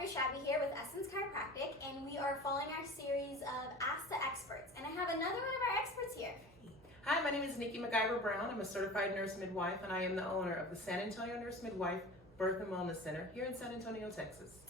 Dr. Shabby here with Essence Chiropractic, and we are following our series of Ask the Experts. And I have another one of our experts here. Hi, my name is Nikki Brown. I'm a Certified Nurse Midwife, and I am the owner of the San Antonio Nurse Midwife Birth and Wellness Center here in San Antonio, Texas.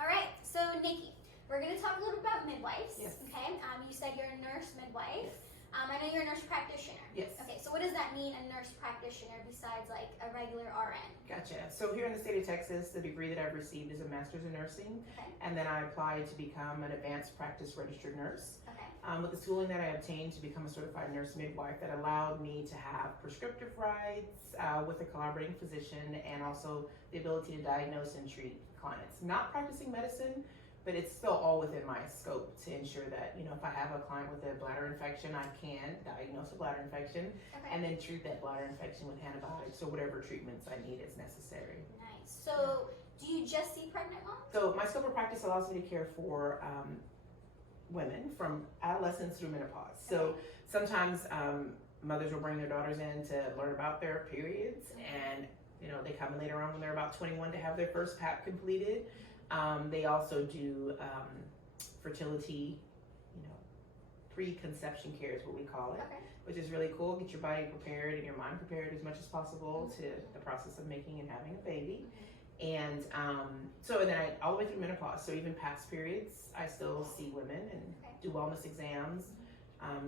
All right, so Nikki, we're going to talk a little bit about midwives. Yes. Okay. You said you're a nurse midwife. Yes. I know you're a nurse practitioner. Yes. Okay, so what does that mean, a nurse practitioner, besides like a regular RN? Gotcha. So here in the state of Texas, the degree that I've received is a Master's in Nursing, Okay. and then I applied to become an Advanced Practice Registered Nurse. Okay. With the schooling that I obtained to become a Certified Nurse Midwife, that allowed me to have prescriptive rights with a collaborating physician, and also the ability to diagnose and treat clients. Not practicing medicine, but it's still all within my scope to ensure that, you know, if I have a client with a bladder infection, I can diagnose a bladder infection Okay. and then treat that bladder infection with antibiotics or whatever treatments I need as necessary. Nice. So, do you just see pregnant moms? So my scope of practice allows me to care for women from adolescence through menopause. So sometimes mothers will bring their daughters in to learn about their periods, and you know, they come later on when they're about 21 to have their first PAP completed. They also do fertility, you know, pre-conception care is what we call it, Okay. which is really cool. Get your body prepared and your mind prepared as much as possible to the process of making and having a baby. And so then all the way through menopause, so even past periods, I still see women and Okay. do wellness exams,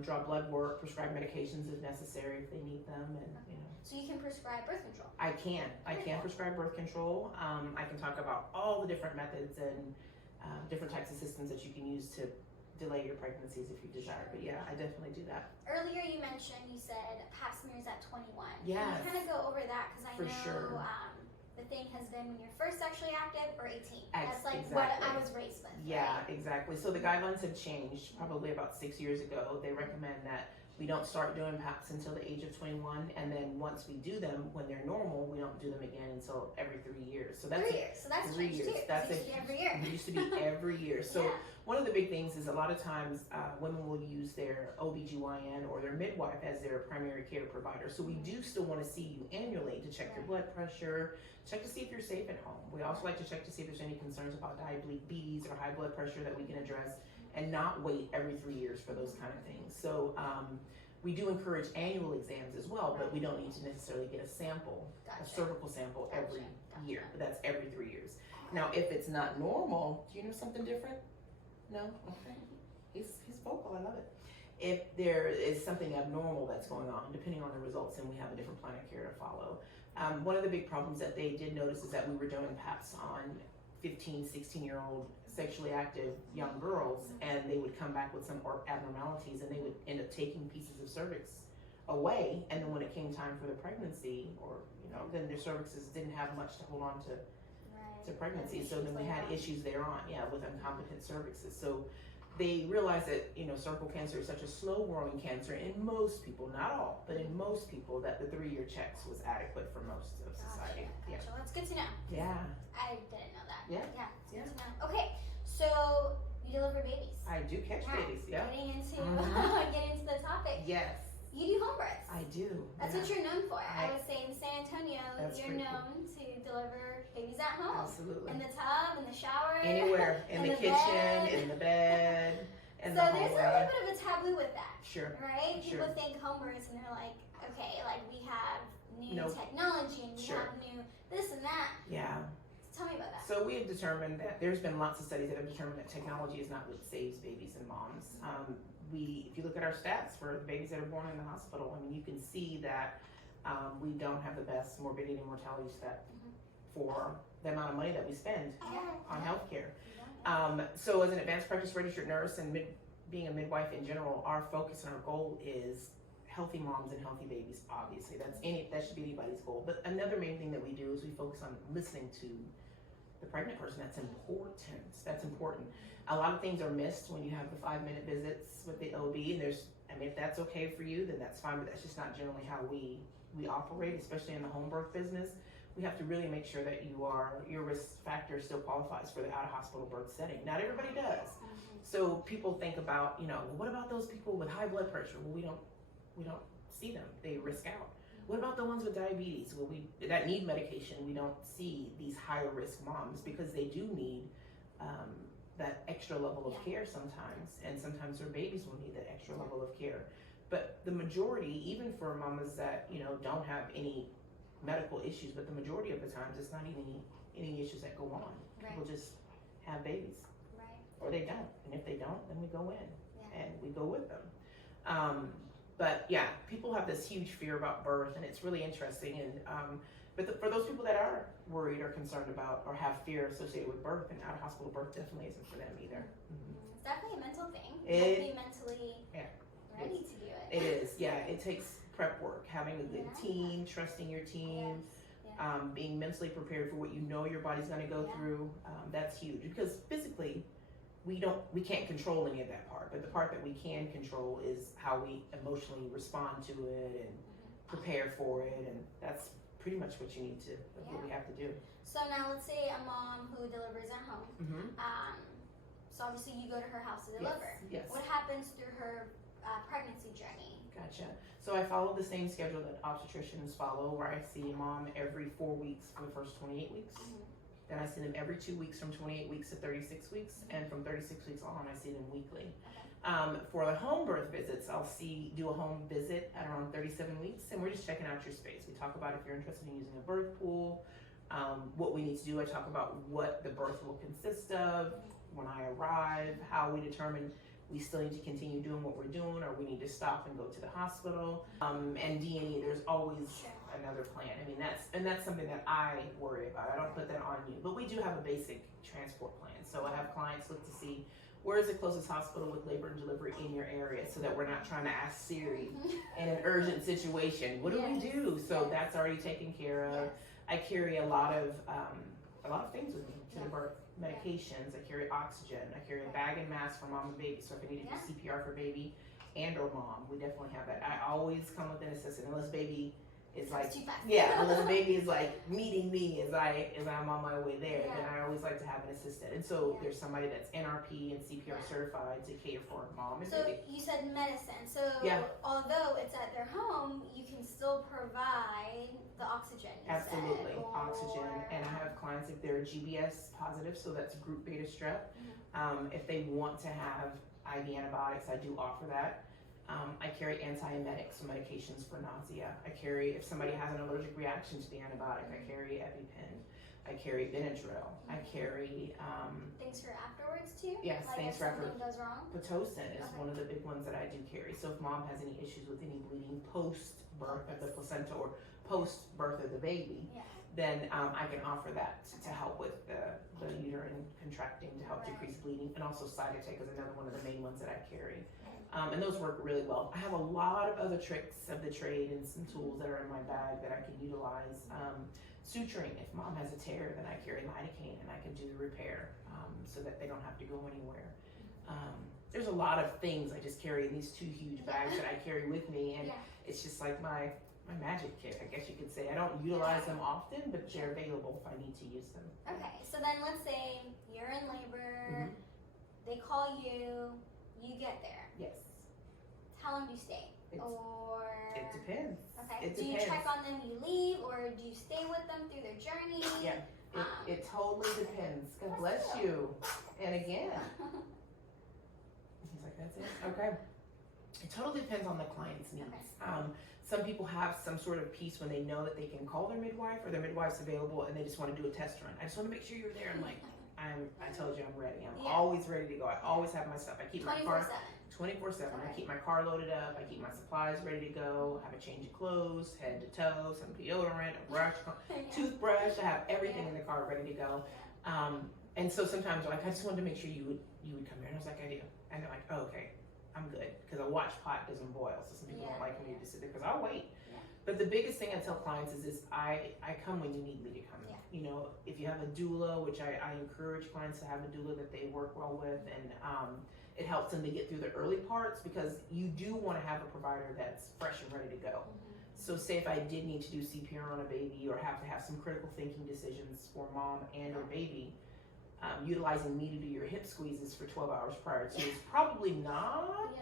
draw blood work, prescribe medications if necessary if they need them, and you know. So you can prescribe birth control? I can prescribe birth control. I can talk about all the different methods and different types of systems that you can use to delay your pregnancies if you desire. But yeah, I definitely do that. Earlier you mentioned, you said pap smears at 21. Yes. Can you kind of go over that? Because I For know sure. the thing has been when you're first sexually active or 18. That's like Exactly. what I was raised with. Yeah, Right? exactly. So the guidelines have changed probably about 6 years ago. They recommend that we don't start doing PAPs until the age of 21, and then once we do them when they're normal, we don't do them again until every 3 years. So that's 3 years. So that's 3 changed years. too. That's It used to be every year. It used to be every year. So Yeah. one of the big things is a lot of times women will use their OBGYN or their midwife as their primary care provider. So we do still want to see you annually to check your blood pressure, check to see if you're safe at home. We also like to check to see if there's any concerns about diabetes or high blood pressure that we can address, and not wait every 3 years for those kind of things. So we do encourage annual exams as well, but we don't need to necessarily get a sample, a cervical sample every year. But that's every 3 years. Now, if it's not normal, do you know something different? No? Okay. He's vocal, I love it. If there is something abnormal that's going on, depending on the results, then we have a different plan of care to follow. One of the big problems that they did notice is that we were doing PAPs on 15, 16-year-old sexually active young girls, and they would come back with some abnormalities, and they would end up taking pieces of cervix away, and then when it came time for the pregnancy, or you know, then their cervixes didn't have much to hold on to pregnancy. So then we had issues there on, with incompetent cervixes. So they realized that, you know, cervical cancer is such a slow growing cancer in most people, not all, but in most people, that the 3-year checks was adequate for most of society. Gotcha. Well, that's good to know. Yeah. I didn't know that. Yeah. Yeah. It's good to know. Okay. So you deliver babies. I do catch babies. Yeah. Getting into getting into the topic. Yes. You do home births. I do. That's what you're known for. I would say in San Antonio, you're known to deliver babies at home. Absolutely. In the tub, in the shower. Anywhere. In the kitchen, in the bed. So there's a little bit of a taboo with that. Sure. Right? Sure. People think home births and they're like, okay, like we have new technology and we have new this and that. Yeah. Tell me about that. So we have determined that there's been lots of studies that have determined that technology is not what saves babies and moms. If you look at our stats for the babies that are born in the hospital, I mean, you can see that we don't have the best morbidity and mortality stat for the amount of money that we spend on healthcare. So as an advanced practice registered nurse and being a midwife in general, our focus and our goal is healthy moms and healthy babies. Obviously, that should be anybody's goal. But another main thing that we do is we focus on listening to the pregnant person. That's important. That's important. A lot of things are missed when you have the 5-minute visits with the OB, and if that's okay for you, then that's fine, but that's just not generally how we operate, especially in the home birth business. We have to really make sure that your risk factor still qualifies for the out-of-hospital birth setting. Not everybody does. So people think about, well, what about those people with high blood pressure? Well, we don't see them. They risk out. What about the ones with diabetes? Well, that need medication. We don't see these higher risk moms because they do need that extra level of care sometimes, and sometimes their babies will need that extra level of care. But the majority, even for mamas that, you know, don't have any medical issues, but the majority of the times it's not even any issues that go on. People just have babies. Or they don't. And if they don't, then we go in and we go with them. But yeah, people have this huge fear about birth, and it's really interesting. And but for those people that are worried or concerned about or have fear associated with birth, and out of hospital birth definitely isn't for them either. Mm-hmm. It's definitely a mental thing. You have to be mentally ready to do it. It is, yeah. It takes prep work, having a good team, trusting your team, being mentally prepared for what you know your body's going to go through. That's huge, because physically we can't control any of that part, but the part that we can control is how we emotionally respond to it and prepare for it, and that's pretty much what you need to, what we have to do. So now let's say a mom who delivers at home. So obviously you go to her house to deliver. Yes. What happens through her pregnancy journey? Gotcha. So I follow the same schedule that obstetricians follow, where I see a mom every 4 weeks for the first 28 weeks. Then I see them every 2 weeks from 28 weeks to 36 weeks, and from 36 weeks on I see them weekly. For the home birth visits, I'll do a home visit at around 37 weeks, and we're just checking out your space. We talk about if you're interested in using a birth pool, what we need to do. I talk about what the birth will consist of, when I arrive, how we determine we still need to continue doing what we're doing, or we need to stop and go to the hospital. And D&E, there's always another plan. I mean, that's something that I worry about. I don't put that on you, but we do have a basic transport plan. So I have clients look to see where is the closest hospital with labor and delivery in your area, so that we're not trying to ask Siri in an urgent situation, what do we do? So that's already taken care of. I carry a lot of things with me to the birth. Medications, I carry oxygen, I carry a bag and mask for mom and baby, so if I need to do CPR for baby and or mom, we definitely have that. I always come with an assistant, unless baby is like, unless baby is like meeting me as I'm on my way there, then I always like to have an assistant. And so there's somebody that's NRP and CPR certified to cater for mom and baby. So you said medicine, so although it's at their home, you can still provide the oxygen. Absolutely, oxygen. And I have clients, if they're GBS positive, so that's group beta strep, if they want to have IV antibiotics, I do offer that. I carry antiemetics, so medications for nausea. I carry, if somebody has an allergic reaction to the antibiotic, I carry EpiPen. I carry Benadryl. I carry things for afterwards too. Yes, like things for afterwards. Goes wrong. Pitocin is one of the big ones that I do carry. So if mom has any issues with any bleeding post birth of the placenta or post birth of the baby, then I can offer that to help with the uterine contracting, to help decrease bleeding, and also Cytotec is another one of the main ones that I carry. And those work really well. I have a lot of other tricks of the trade and some tools that are in my bag that I can utilize. Suturing, if mom has a tear, then I carry lidocaine and I can do the repair so that they don't have to go anywhere. There's a lot of things I just carry in these two huge bags that I carry with me, and it's just like my magic kit, I guess you could say. I don't utilize them often, but they're available if I need to use them. Okay, so then let's say you're in labor, they call you, you get there. Yes. How long do you stay? It depends. Okay. It depends. You check on them, you leave, or do you stay with them through their journey? Yeah. It totally depends. God bless you. And again. He's like, that's it? Okay. It totally depends on the client's needs. Okay. Some people have some sort of peace when they know that they can call their midwife, or their midwife's available, and they just want to do a test run. I just want to make sure you're there. I'm like, I told you I'm ready. I'm always ready to go. I always have my stuff. I keep my car 24/7. I keep my car loaded up. I keep my supplies ready to go. I have a change of clothes, head to toe, some deodorant, a brush, toothbrush. I have everything in the car ready to go. And so sometimes like, I just wanted to make sure you would come here. And I was like, I do. And they're like, oh, okay, I'm good, because a watch pot doesn't boil. So some people don't like me to sit there, because I'll wait. But the biggest thing I tell clients is I come when you need me to come. You know, if you have a doula, which I encourage clients to have a doula that they work well with, and it helps them to get through the early parts, because you do want to have a provider that's fresh and ready to go. So say if I did need to do CPR on a baby, or have to have some critical thinking decisions for mom and or baby, utilizing me to do your hip squeezes for 12 hours prior to is probably not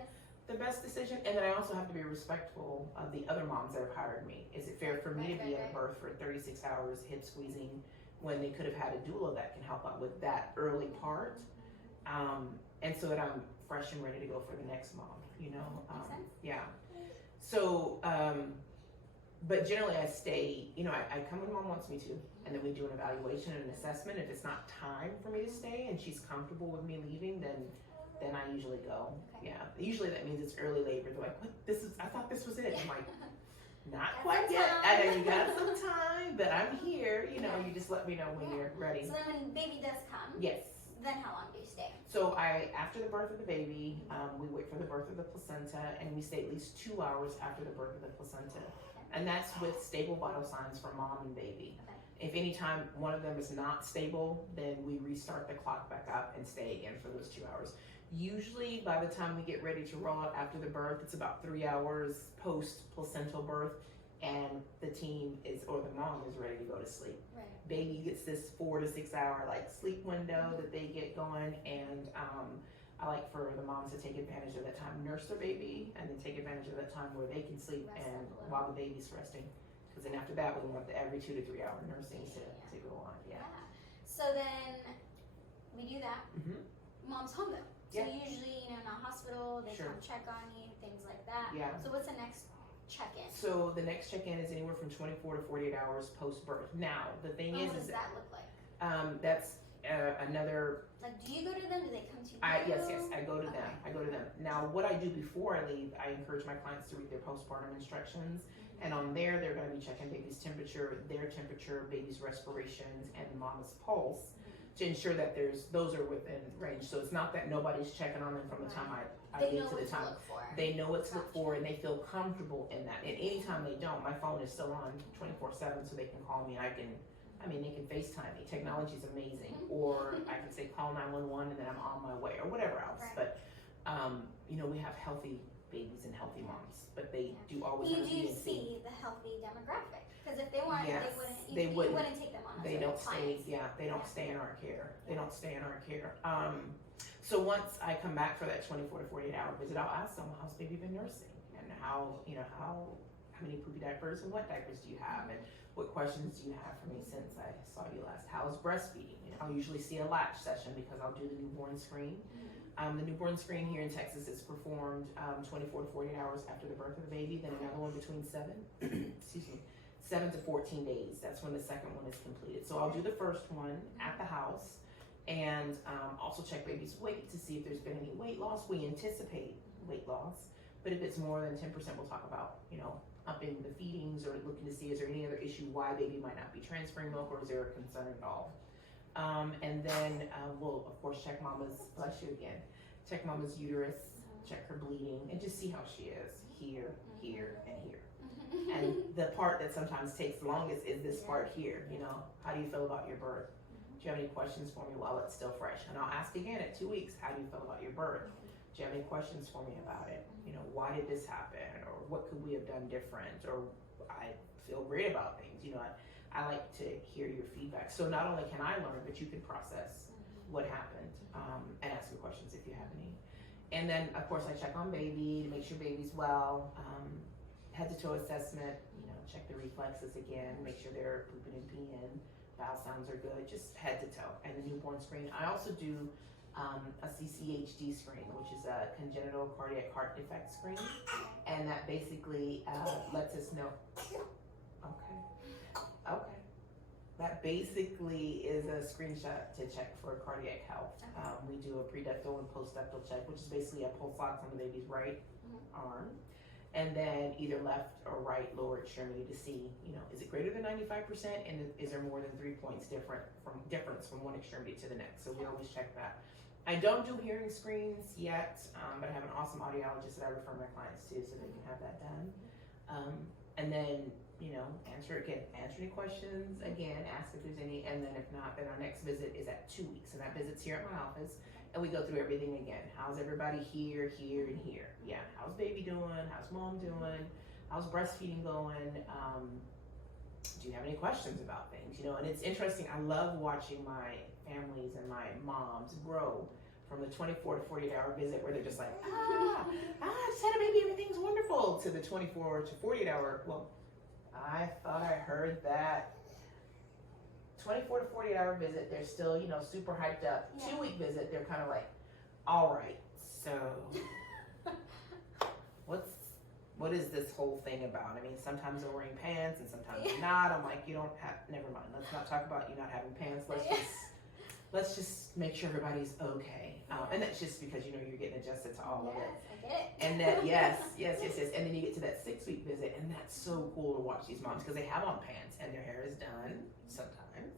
the best decision. And then I also have to be respectful of the other moms that have hired me. Is it fair for me to be at a birth for 36 hours hip squeezing when they could have had a doula that can help out with that early part, and so that I'm fresh and ready to go for the next mom, you know. Makes sense. Yeah. So, but generally I stay, you know, I come when mom wants me to, and then we do an evaluation and an assessment. If it's not time for me to stay and she's comfortable with me leaving, then I usually go. Okay. Yeah. Usually that means it's early labor. They're like, what? I thought this was it. I'm like, not Got quite some yet. time. I know you got some time, but I'm here. You know, you just let me know when you're ready. So then when baby does come, Yes. then how long do you stay? So after the birth of the baby, we wait for the birth of the placenta, and we stay at least 2 hours after the birth of the placenta. And that's with stable vital signs for mom and baby. Okay. If any time one of them is not stable, then we restart the clock back up and stay again for those 2 hours. Usually by the time we get ready to roll out after the birth, it's about 3 hours post placental birth, and the team or the mom is ready to go to sleep. Right. Baby gets this 4 to 6 hour sleep window that they get going, and I like for the moms to take advantage of that time, nurse their baby, and then take advantage of that time where they can sleep Rest and up a little. while the baby's resting. Because then after that, we want the every 2 to 3 hour nursing to go on. Yeah. So then we do that. Mm-hmm. Mom's home though. So Yeah. usually, not hospital, they Sure. come check on you, things like that. Yeah. So what's the next check-in? So the next check-in is anywhere from 24 to 48 hours post-birth. Now, the thing And is, what does that look like? that's another. Do you go to them? Do they come to you? Yes, I go to them. I go to them. Now, what I do before I leave, I encourage my clients to read their postpartum instructions, and on there, they're going to be checking baby's temperature, their temperature, baby's respirations, and mama's pulse to ensure that those are within range. So it's not that nobody's checking on them from the time I They leave know to what the time. to look for. They know what to look for, and they feel comfortable in that. And anytime they don't, my phone is still on 24/7, so they can call me. They can FaceTime me. Technology is amazing. Or I can say call 911 and then I'm on my way, or whatever else. Right. But we have healthy babies and healthy moms, but they do always You have to be do in sync. see the healthy demographic, because if they weren't, Yes, they they wouldn't wouldn't. take them on as They their don't stay. clients. Yeah, they don't Yeah. stay in our care. They don't stay in our care. So once I come back for that 24 to 48 hour visit, I'll ask them, how's baby been nursing, and how many poopy diapers and what diapers do you have, and what questions do you have for me since I saw you last? How's breastfeeding? I'll usually see a latch session because I'll do the newborn screen. The newborn screen here in Texas is performed 24 to 48 hours after the birth of the baby, then another one between 7 to 14 days. That's when the second one is completed. So I'll do the first one at the house, and also check baby's weight to see if there's been any weight loss. We anticipate weight loss, but if it's more than 10%, we'll talk about, upping the feedings or looking to see is there any other issue why baby might not be transferring milk, or is there a concern at all. And then we'll of course check mama's, bless you again, check mama's uterus, check her bleeding, and just see how she is here, here, and here. And the part that sometimes takes the longest is this part here. How do you feel about your birth? Do you have any questions for me while it's still fresh? And I'll ask again at 2 weeks, how do you feel about your birth? Do you have any questions for me about it? Why did this happen? Or what could we have done different? Or I feel great about things. I like to hear your feedback. So not only can I learn, but you can process what happened and ask me questions if you have any. And then, of course, I check on baby to make sure baby's well. Head to toe assessment, check the reflexes again, make sure they're pooping and peeing, bowel sounds are good, just head to toe. And the newborn screen. I also do a CCHD screen, which is a congenital cardiac heart defect screen, and that basically lets us know. Okay. That basically is a screenshot to check for cardiac health. We do a preductal and postductal check, which is basically a pulse ox on the baby's right arm, and then either left or right lower extremity to see, is it greater than 95%, and is there more than 3 points difference from one extremity to the next? So we always check that. I don't do hearing screens yet, but I have an awesome audiologist that I refer my clients to so they can have that done. And then, answer any questions again, ask if there's any, and then if not, then our next visit is at 2 weeks, and that visit's here at my office, and we go through everything again. How's everybody here, here, and here? Yeah, how's baby doing? How's mom doing? How's breastfeeding going? Do you have any questions about things? And it's interesting. I love watching my families and my moms grow from the 24 to 48 hour visit where they're just like, I just had a baby, everything's wonderful, to the 24 to 48 hour, well, I thought I heard that 24 to 48 hour visit, they're still, you know, super hyped up. Yeah. 2 week visit, they're kind of like, all right, so what is this whole thing about? I mean, sometimes they're wearing pants and sometimes they're not. I'm like, you don't have, never mind. Let's not talk about you not having pants. Let's just make sure everybody's okay. And that's just because, you know, you're getting adjusted to all of it. I get it. And that, yes. And then you get to that 6 week visit, and that's so cool to watch these moms because they have on pants and their hair is done sometimes.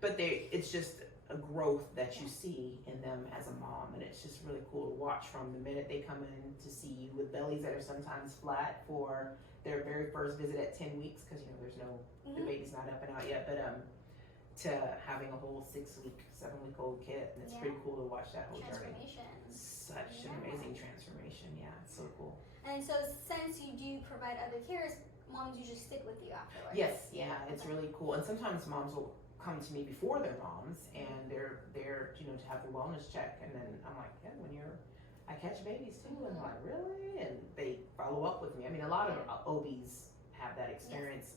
But it's just a growth that you see in them as a mom, and it's just really cool to watch from the minute they come in to see you with bellies that are sometimes flat for their very first visit at 10 weeks because, you know, there's no, the baby's not up and out yet, but to having a whole 6 week, 7 week old kid, and it's pretty cool to watch that whole journey. Such an amazing transformation. Yeah, it's so cool. And so since you do provide other cares, moms usually stick with you afterwards. Yes, yeah, it's really cool. And sometimes moms will come to me before they're moms, and they're there, you know, to have the wellness check, and then I'm like, yeah, I catch babies too, and they're like, really? And they follow up with me. I mean, a lot of OBs have that experience.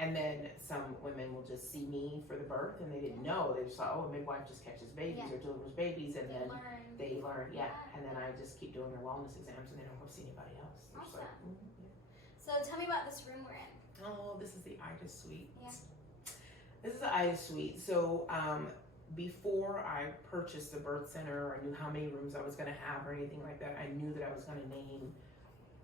And then some women will just see me for the birth, and they didn't know. They just thought, oh, a midwife just catches babies or delivers babies, and then they learn, and then I just keep doing their wellness exams, and they don't go see anybody else. Awesome. Like, So tell me about this room we're in. Oh, this is the Ida Suite. Yeah. This is the Ida Suite. So before I purchased the birth center, or knew how many rooms I was going to have or anything like that, I knew that I was going to name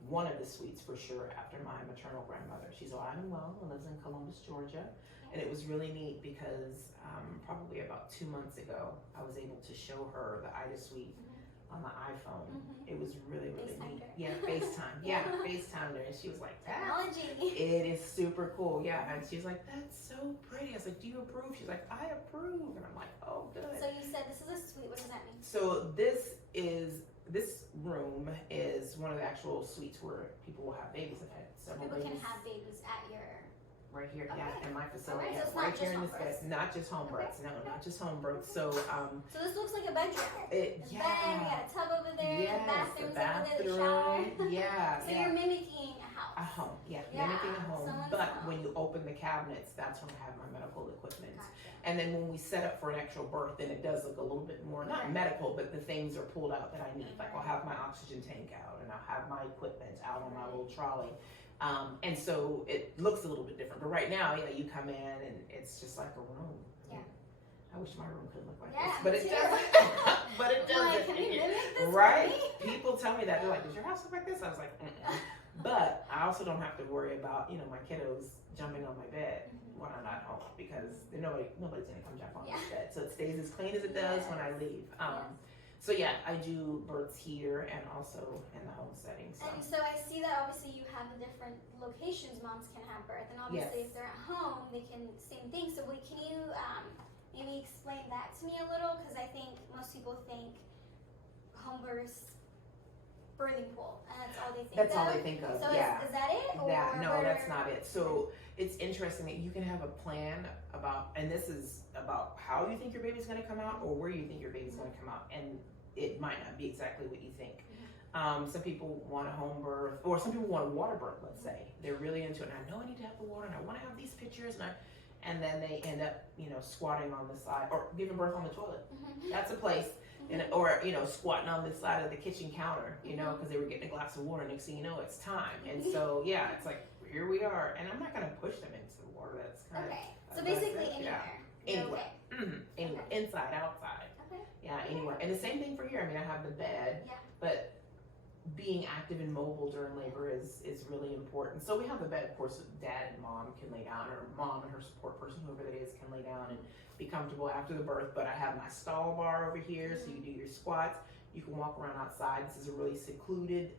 one of the suites for sure after my maternal grandmother. She's alive and well and lives in Columbus, Georgia. And it was really neat because probably about 2 months ago, I was able to show her the Ida Suite on the iPhone. It was really, really neat. Yeah, FaceTime. Yeah, FaceTime her. And she was like, technology. It is super cool. Yeah. And she was like, that's so pretty. I was like, do you approve? She's like, I approve. And I'm like, oh, good. So you said this is a suite. What does that mean? So this room is one of the actual suites where people will have babies. I've had several People babies. can have babies at your... Right here, Okay. yeah, in my facility. Okay, so it's right not here just in this home births. bed. Not just home births. No, not just home births. So So this looks like a bedroom. There's yeah. bed, you got a tub over there, Yes, the bathroom's the over there, the bathroom. shower. Yeah. So you're mimicking a house. A home, yeah, Yeah, mimicking a home. someone's But home. when you open the cabinets, that's when I have my medical equipment. Gotcha. And then when we set up for an actual birth, then it does look a little bit more, not medical, but the things are pulled out that I need. Like I'll have my oxygen tank out, and I'll have my equipment out on my little trolley. And so it looks a little bit different. But right now, you come in and it's just like a room. Yeah. I wish my room could look like Yeah, this, but me it too. doesn't. But it doesn't. Like, can you mimic this Right? for me? People tell me that. They're like, does your house look like this? I was like, mm-mm. But I also don't have to worry about, my kiddos jumping on my bed when I'm not home because nobody's gonna come jump on my bed. So it stays as clean as it does when I leave. So yeah, I do births here and also in the home setting. So. And so I see that obviously you have the different locations moms can have birth, and obviously if they're at home, they can, same thing. So can you maybe explain that to me a little? Because I think most people think home births, birthing pool, and that's all they think That's of. all they think of, So yeah. is that it? Or No, that's not it. So it's interesting that you can have a plan about, and this is about how you think your baby's gonna come out or where you think your baby's gonna come out, and it might not be exactly what you think. Some people want a home birth, or some people want a water birth, let's say. They're really into it, and I know I need to have the water, and I wanna have these pictures, and then they end up, squatting on the side, or giving birth on the toilet. That's a place. Or squatting on the side of the kitchen counter, because they were getting a glass of water. Next thing you know, it's time, and so it's like here we are, and I'm not gonna push them into the water. That's kind Okay. of So basically anywhere. Anywhere. Okay. Anywhere, inside, outside. Okay. Yeah, anywhere. And the same thing for here. I mean, I have the bed, Yeah. but being active and mobile during labor is really important. So we have the bed, of course, dad and mom can lay down, or mom and her support person, whoever that is, can lay down and be comfortable after the birth. But I have my stall bar over here, so you do your squats. You can walk around outside. This is a really secluded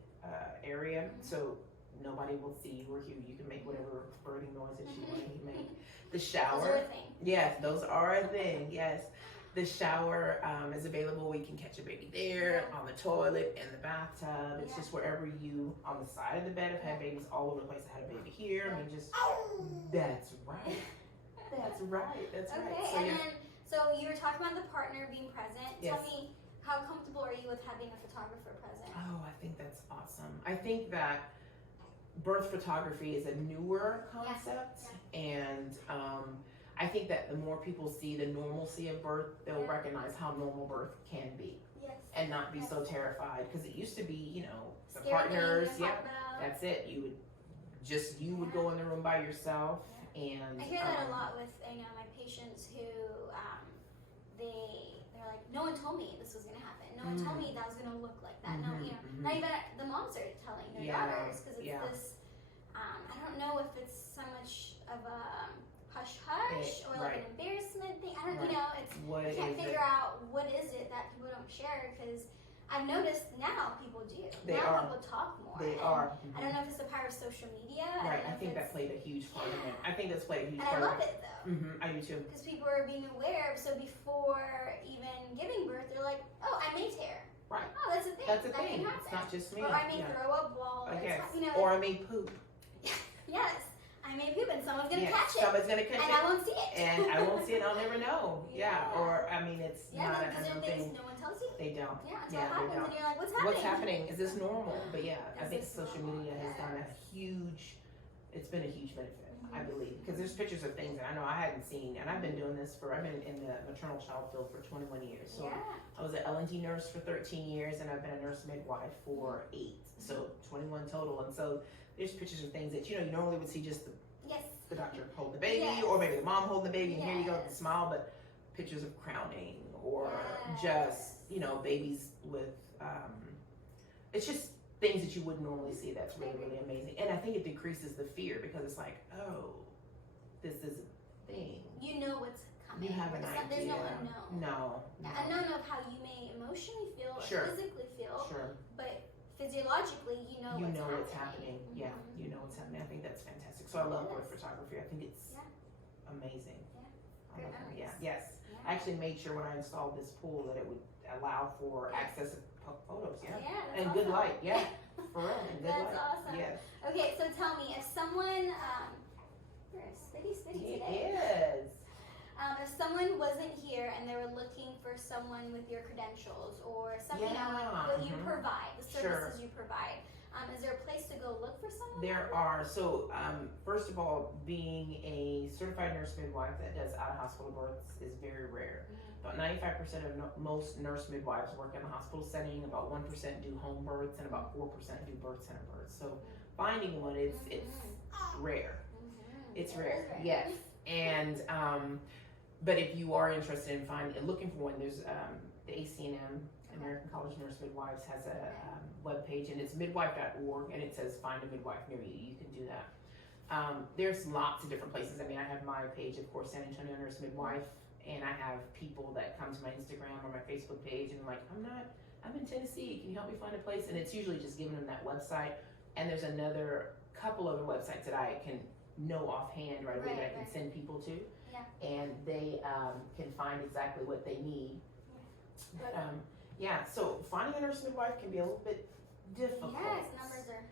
area, so nobody will see you or hear you. You can make whatever birthing noises you want to make. The shower. Those are a thing. Yes, those are a thing. Yes. The shower is available. We can catch a baby there, on the toilet, in the bathtub. It's just wherever you, on the side of the bed. I've had babies all over the place. I had a baby here. I mean, just, that's right. That's right. That's right. Okay, So, and then, so you were talking about the partner being present. Yes. Tell me, how comfortable are you with having a photographer present? Oh, I think that's awesome. I think that birth photography is a newer concept, and I think that the more people see the normalcy of birth, they'll recognize how normal birth can be, and not be so terrified. Because it used to be, you know, the partners, that's it. You would go in the room by yourself, and I hear that a lot with my patients who they're like, no one told me this was gonna happen. No one told me that was gonna look like that. No, not even the moms are telling their daughters because it's this. I don't know if it's so much of a hush or like an embarrassment thing. I don't, I can't figure out what is it that people don't share, because I've noticed now people do. People talk more. They are. I don't know if it's the power of social media. Right. I think that played a huge part in it. I think that's played a huge part. And I love it though. I do too. Because people are being aware. So before even giving birth, they're like, oh, I may tear. Right. Oh, that's a thing. That's a that thing. Can happen. It's not just me. Or I may throw up while or I may poop. Yes. I may poop and someone's gonna catch it. Someone's gonna catch it. And I won't see it. And I won't see it. I'll never know. Or I mean, it's not an unknown thing. No one tells you. They don't. Until it happens, and you're like, what's happening? What's happening? Is this normal? But I think social media has done it's been a huge benefit, I believe, because there's pictures of things that I know I hadn't seen, and I've been doing this I've been in the maternal child field for 21 years. So I was an L&D nurse for 13 years, and I've been a nurse midwife for 8, so 21 total. And so there's pictures of things that you normally would see just the doctor hold the baby, or maybe the mom holding the baby, and here you go with the smile, but pictures of crowning, or just babies with it's just things that you wouldn't normally see. That's really amazing. And I think it decreases the fear, because it's like, oh, this is a thing. You know what's coming. You have an idea. There's no unknown. No. The unknown of how you may emotionally feel or physically feel. But physiologically, you know what's happening. Yeah, you know what's happening. I think that's fantastic. So I love birth photography. I think it's amazing. I love it. Yes. I actually made sure when I installed this pool that it would allow for access to photos. And awesome. Good light. For real. And good light. That's awesome. Yes. Okay, so tell me, if someone you're a spitty today. Yes. If someone wasn't here and they were looking for someone with your credentials or something what you provide, the services you provide, is there a place to go look for someone? There are. So, first of all, being a certified nurse midwife that does out-of-hospital births is very rare. About 95% of most nurse midwives work in a hospital setting. About 1% do home births, and about 4% do birth center births. So, finding one, it's rare. It's rare. Yes. And but if you are interested in looking for one, there's the ACNM, American College of Nurse Midwives, has a webpage, and it's midwife.org, and it says find a midwife near you. You can do that. There's lots of different places. I mean, I have my page, of course, San Antonio Nurse Midwife, and I have people that come to my Instagram or my Facebook page, and like, I'm in Tennessee. Can you help me find a place? And it's usually just giving them that website. And there's couple other websites that I can know offhand right away that I can send people to. And they can find exactly what they need. But so finding a nurse midwife can be a little bit difficult. Yes, numbers are.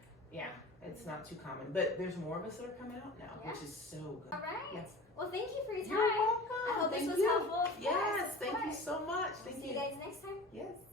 It's not too common, but there's more of us that are coming out now, which is so good. All right. Yes. Well, thank you for your time. You're welcome. I hope this was helpful. Yes, thank you so much. Thank you. See you guys next time. Yes.